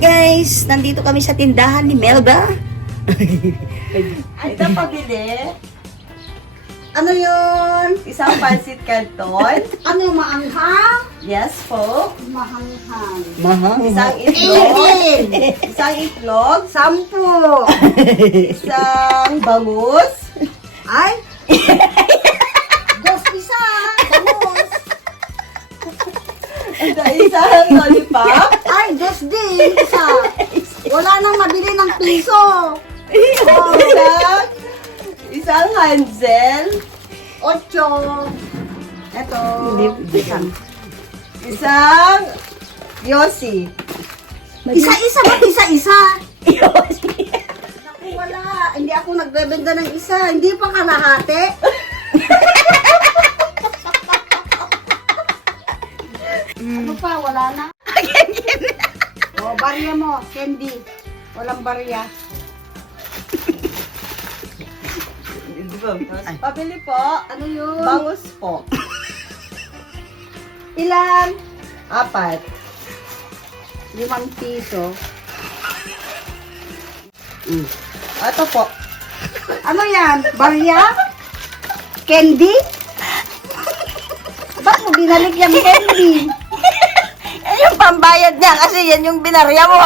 guys, nandito kami sa tindahan ni Melba. Ay, ito pabili. Ano yun? Isang pancit canton. Ano yung maanghang? Yes po. Mahanghang. Mahang. Isang itlog. 18. Isang itlog. 10. Isang bangus. Ay! Dos isa. Bangus. Isang lollipop. Ay, dos din. Isa. Wala nang mabili ng piso. Isang Hansel. 8. Ito. Isang Yossi. Isa-isa ba? Isa-isa? Naku, wala. Hindi ako nagbebenta ng isa. Hindi pa kalahati. Ano pa? Wala na? O, barya mo. Candy. Walang barya. Pabili po. Ano yun? Bangus po. Ilan? 4. 5 piso. Ito po. Ano yan? Barya? Candy? Ba't mo binalik yung candy? Yan yung pambayad niya kasi yan yung binarya mo.